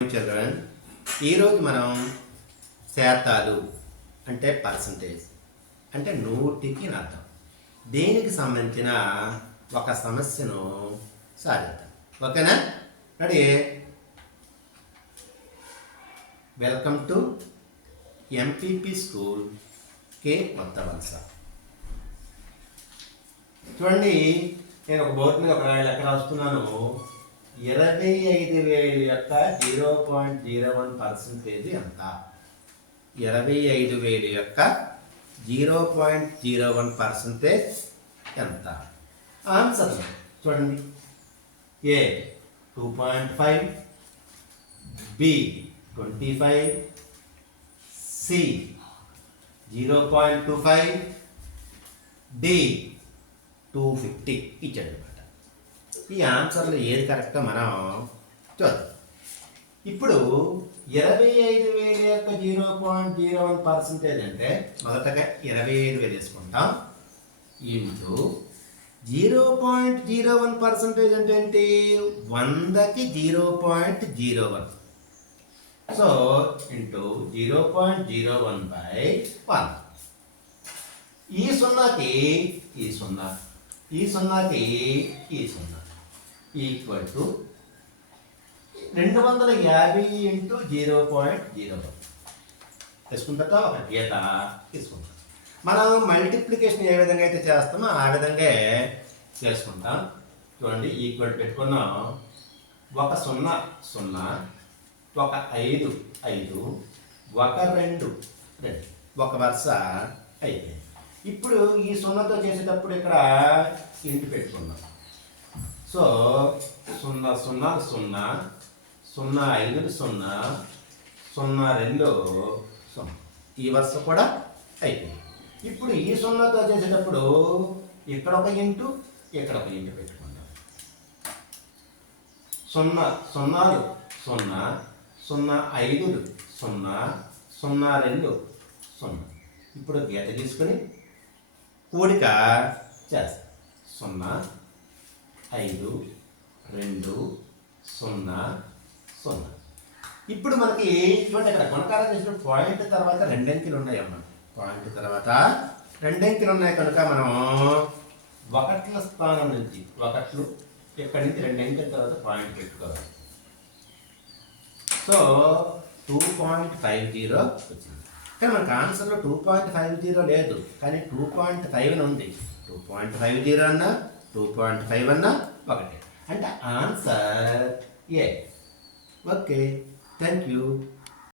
Children, ఈరోజు మనం శాతాలు అంటే పర్సంటేజ్ అంటే నూటికి అర్థం దీనికి సంబంధించిన ఒక సమస్యను సాధిద్దాం. ఓకేనా? Ready? Welcome to MPP school K Kothavalasa. చూడండి, నేను ఒక బోర్డు మీద ఒక లెక్క రాస్తున్నాను. 25,000 యొక్క 0.01% ఎంత? 25,000 యొక్క 0.01% ఎంత? ఆన్సర్ చూడండి. ఏ 2.5, బి 25, సి 0.25, డి 250 ఇచ్చాడు అనమాట. ఈ ఆన్సర్లు ఏది కరెక్టో మనం చూద్దాం. ఇప్పుడు 25,000 యొక్క 0.01% అంటే మొదటగా 25,000 వేసుకుంటాం. ఇంటూ 0.01% అంటే ఏంటి? 100కి 0.01. So into 0.01/1. ఈ సున్నాకి ఈ సున్నా, ఈ సున్నాకి ఈ సున్నా ఈక్వల్ టు 250 ఇంటూ 0.01 తీసుకున్న తర్వాత ఒక గీత తీసుకుంటాం. మనం మల్టిప్లికేషన్ ఏ విధంగా అయితే చేస్తామో ఆ విధంగా చేసుకుంటాం. చూడండి, ఈక్వల్ పెట్టుకున్నాం. ఒక 0 0, ఒక 5 5, ఒక 2 2, ఒక వరుస అయిపోయింది. ఇప్పుడు ఈ 0తో చేసేటప్పుడు ఇక్కడ ఇంటి పెట్టుకున్నాం. సో 0 0 0, 0 5 0, 0 2 0, ఈ వరుస కూడా అయిపోయింది. ఇప్పుడు ఈ 0తో చేసేటప్పుడు ఇక్కడ ఒక ఇంటు, ఇక్కడ ఒక ఇంటు పెట్టుకుందాం. 0 0 0, 0 5 0, 0 2 0. ఇప్పుడు గీత తీసుకుని కూడిక చేస్తాం. 0 5 2 0 0. ఇప్పుడు మనకి చూడండి, ఇక్కడ గుణకారం చేసిన పాయింట్ తర్వాత 2 అంకెలు ఉన్నాయమ్మ. పాయింట్ తర్వాత 2 అంకెలు ఉన్నాయి కనుక మనం ఒకట్ల స్థానం నుంచి ఒకట్లు ఇక్కడి నుంచి 2 అంకెల తర్వాత పాయింట్ పెట్టుకోవాలి. సో 2.50 వచ్చింది. కానీ మనకు ఆన్సర్లో 2.50 లేదు, కానీ 2.5 అని ఉంది. 2.50 అన్నా 2.5 అన్నా ఒకటే. అంటే answer A. Okay, thank you.